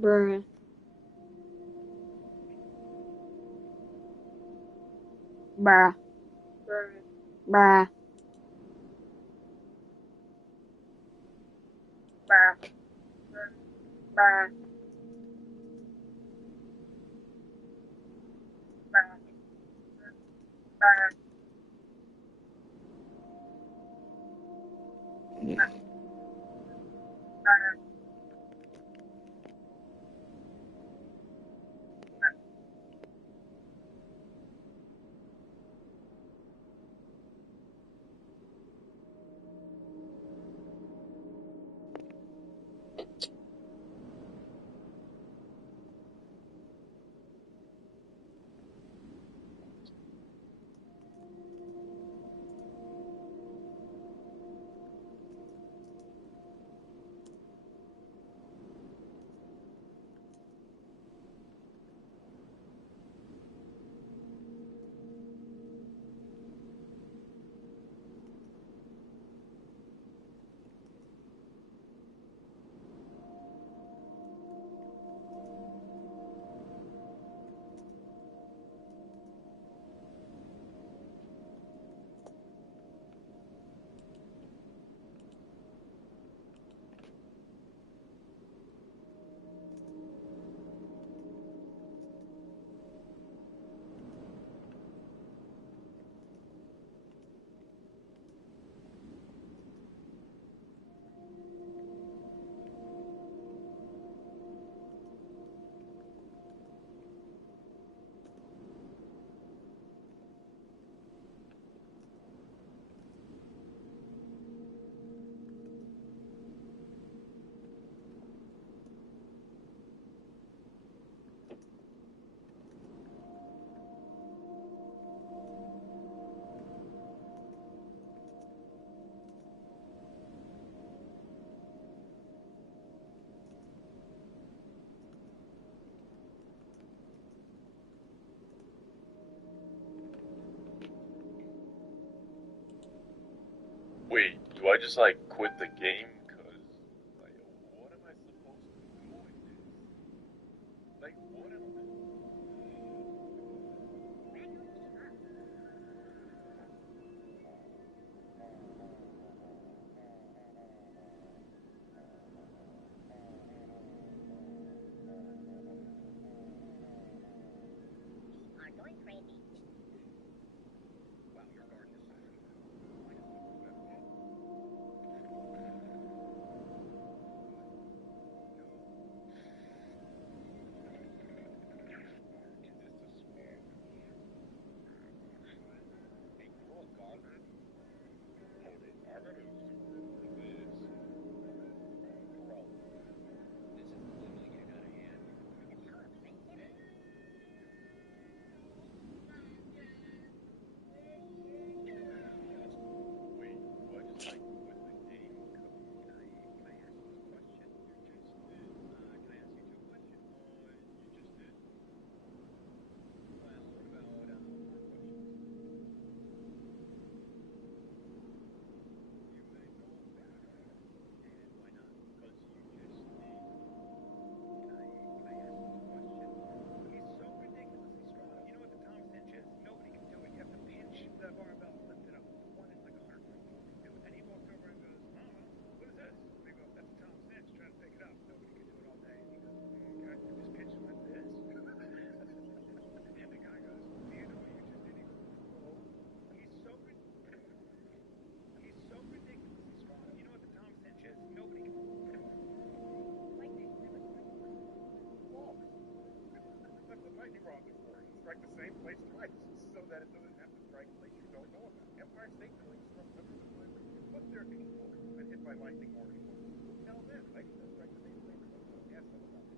Bruh. Bruh. Bruh. Wait, do I just like quit the game? Cause like, what am I supposed to do in this? Like, what am I? Wow, you're gorgeous. Is this the school? Hey, you all garbage? Hold it. I gotta do this. Bro, this is literally getting out of hand. Wait, do I just like quit the game? Can I ask you a question? You just did. Can I ask you two questions? You just did. Well, what about more questions? You may know better. And why not? Because you just did. Can I ask you a question? He's so ridiculously strong. You know what the Thomas Inch is? Nobody can do it. You have to pinch the barbell and lift it up. One is like 100 pounds. And he walked over and goes, I don't know, what is this? And they go, that's a Thomas Inch. Try to pick it up. Nobody can do it all day. And he goes, okay, I just pinch it like this. And the guy goes, do you know what you just did? He goes, no. He's so he's so ridiculously strong. You know what the Thomas Inch is? Nobody can. That's what lightning rods are for. You strike the same place twice, so that it doesn't have to strike a place you don't know about. Empire State Building struck hundreds of times. Plus, there are people who've been hit by lightning more before. Who tell them? Lightning doesn't strike the same place twice. Ask them about it.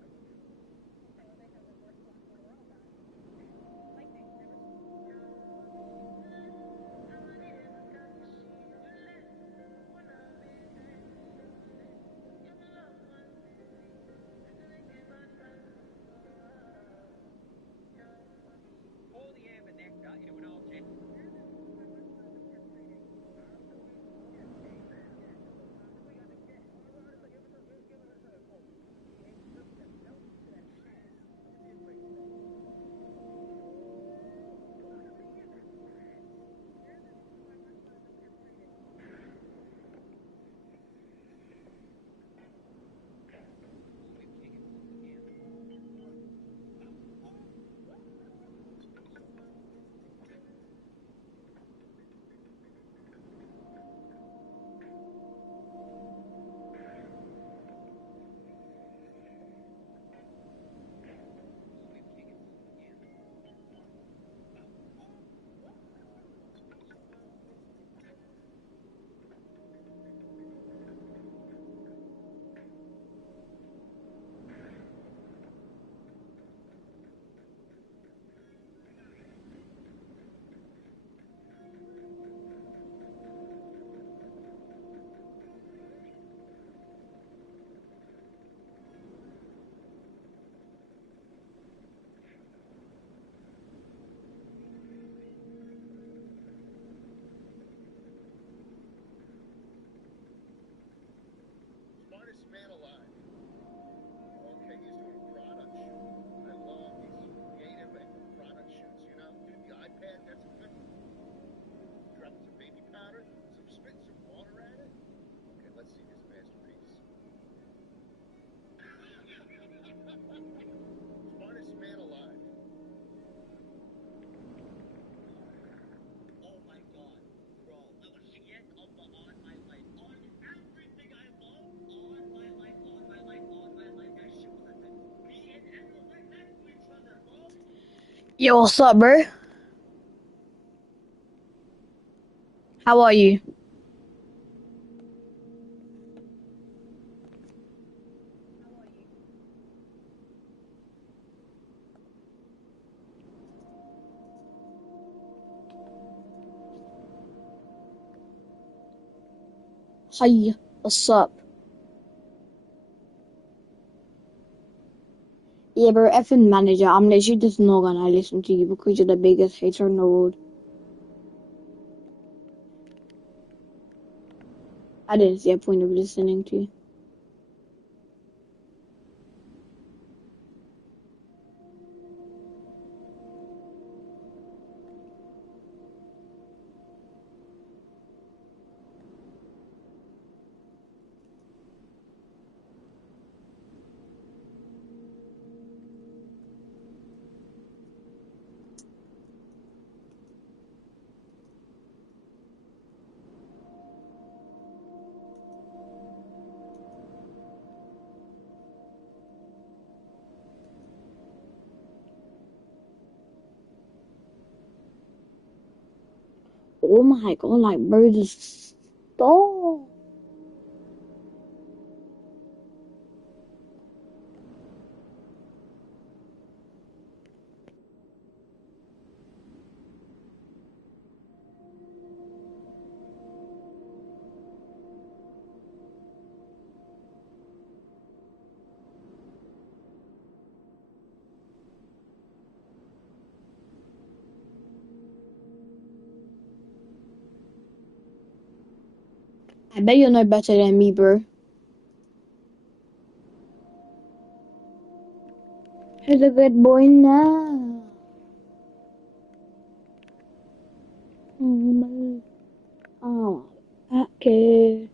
Yo, what's up, bro? How are you? Hi, what's up? Yeah, bro, effing manager, I'm literally just not gonna listen to you because you're the biggest hater in the world. I didn't see a point of listening to you. Oh my god, like, bro, just stop. I bet you know better than me, bro. He's a good boy now. Oh, okay.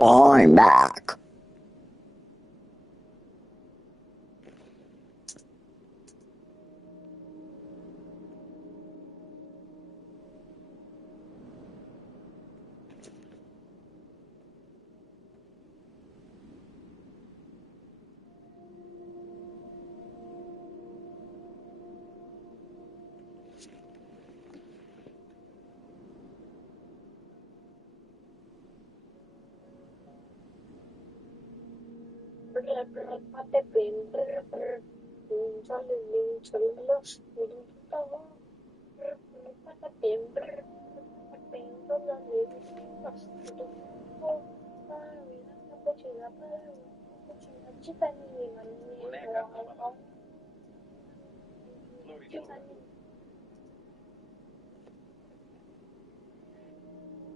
I'm back.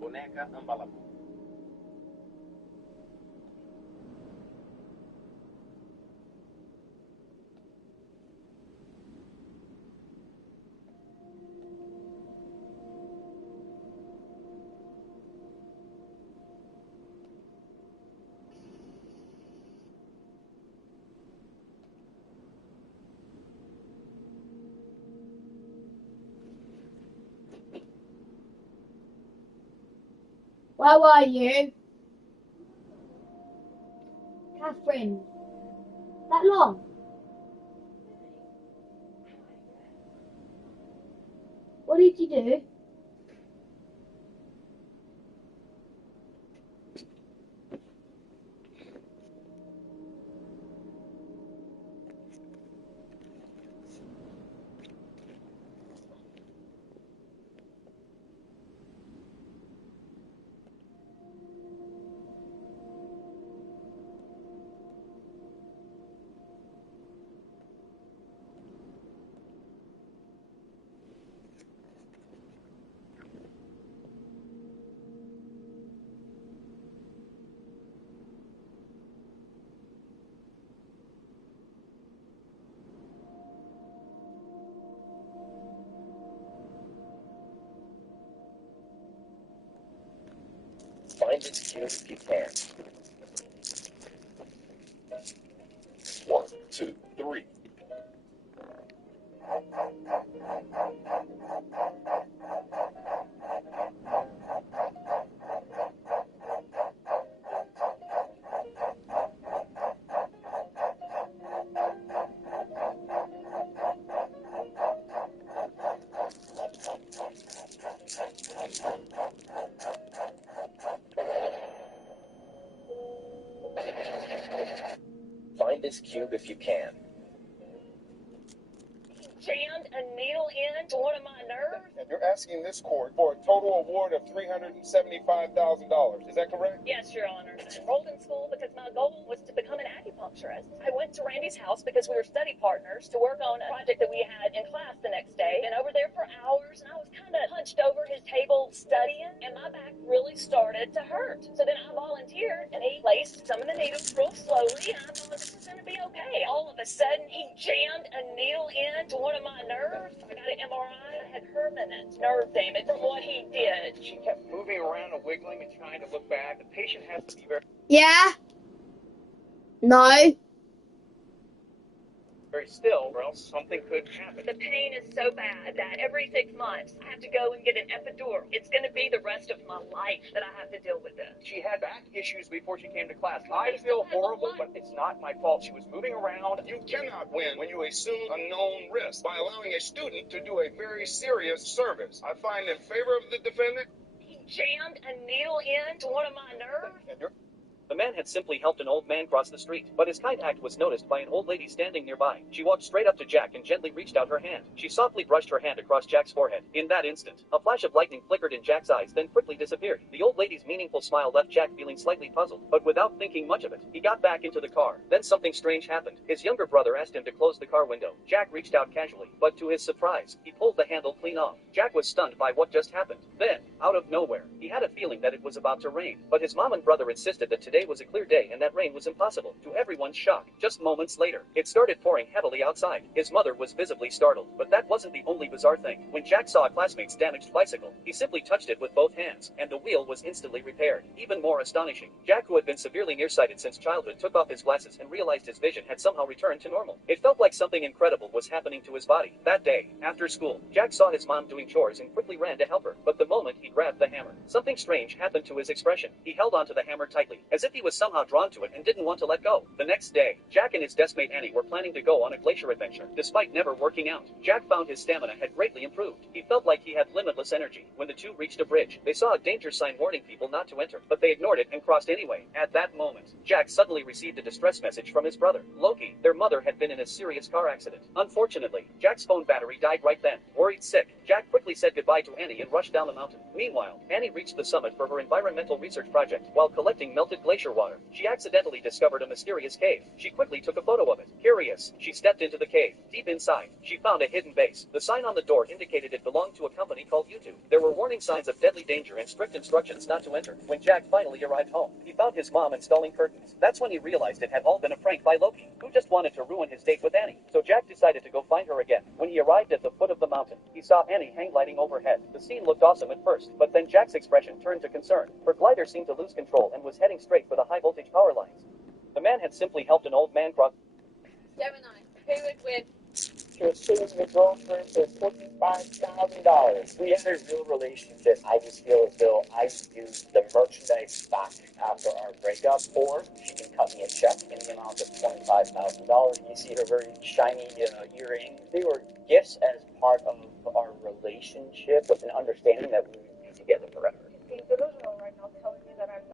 Boneka ang balabu. Where were you? Catherine. That long? What did you do? Find this cube if you can. 1, 2, 3. Find this cube if you can. Jammed a needle into one of my nerves. And you're asking this court for a total award of $375,000. Is that correct? Yes, Your Honor. I enrolled in school because my goal was to become an acupuncturist. I went to Randy's house because we were study partners to work on a project that we had in class the next day. Been over there for hours, and I was kind of hunched over his table studying, and my back really started to hurt. So then I volunteered, and he placed some of the needles real slowly, and I thought this was going to be okay. All of a sudden, he jammed a needle into one of my nerves. I got an MRI. I had permanent nerve damage from what he did. She kept moving around and wiggling and trying to look back. The patient has to be Yeah? No? very still, or else something could happen. The pain is so bad that every 6 months I have to go and get an epidural. It's going to be the rest of my life that I have to deal with this. She had back issues before she came to class. I feel horrible, but it's not my fault. She was moving around. You cannot win when you assume a known risk by allowing a student to do a very serious service. I find in favor of the defendant. He jammed a needle into one of my nerves. And you're The man had simply helped an old man cross the street, but his kind act was noticed by an old lady standing nearby. She walked straight up to Jack and gently reached out her hand. She softly brushed her hand across Jack's forehead. In that instant, a flash of lightning flickered in Jack's eyes, then quickly disappeared. The old lady's meaningful smile left Jack feeling slightly puzzled, but without thinking much of it, he got back into the car. Then something strange happened. His younger brother asked him to close the car window. Jack reached out casually, but to his surprise, he pulled the handle clean off. Jack was stunned by what just happened. Then, out of nowhere, he had a feeling that it was about to rain, but his mom and brother insisted that today Today was a clear day and that rain was impossible. To everyone's shock, just moments later, it started pouring heavily outside. His mother was visibly startled, but that wasn't the only bizarre thing. When Jack saw a classmate's damaged bicycle, he simply touched it with both hands, and the wheel was instantly repaired. Even more astonishing, Jack, who had been severely nearsighted since childhood, took off his glasses and realized his vision had somehow returned to normal. It felt like something incredible was happening to his body. That day, after school, Jack saw his mom doing chores and quickly ran to help her, but the moment he grabbed the hammer, something strange happened to his expression. He held onto the hammer tightly, as if he was somehow drawn to it and didn't want to let go. The next day, Jack and his deskmate Annie were planning to go on a glacier adventure. Despite never working out, Jack found his stamina had greatly improved. He felt like he had limitless energy. When the two reached a bridge, they saw a danger sign warning people not to enter, but they ignored it and crossed anyway. At that moment, Jack suddenly received a distress message from his brother, Loki. Their mother had been in a serious car accident. Unfortunately, Jack's phone battery died right then. Worried sick, Jack quickly said goodbye to Annie and rushed down the mountain. Meanwhile, Annie reached the summit for her environmental research project. While collecting melted glacier water, she accidentally discovered a mysterious cave. She quickly took a photo of it. Curious, she stepped into the cave. Deep inside, she found a hidden base. The sign on the door indicated it belonged to a company called Yoooo. There were warning signs of deadly danger and strict instructions not to enter. When Jack finally arrived home, he found his mom installing curtains. That's when he realized it had all been a prank by Loki, who just wanted to ruin his date with Annie. So Jack decided to go find her again. When he arrived at the foot of the mountain, he saw Annie hang gliding overhead. The scene looked awesome at first, but then Jack's expression turned to concern. Her glider seemed to lose control and was heading straight for the high voltage power lines. The man had simply helped an old man cross. Gemini, who would win? To assume your girlfriend for $45,000. We had a real relationship. I just feel as though I used the merchandise back after our breakup, or she can cut me a check in the amount of $25,000. You see her very shiny earrings. They were gifts as part of our relationship with an understanding that we would be together forever. Being delusional right now, telling me that I'm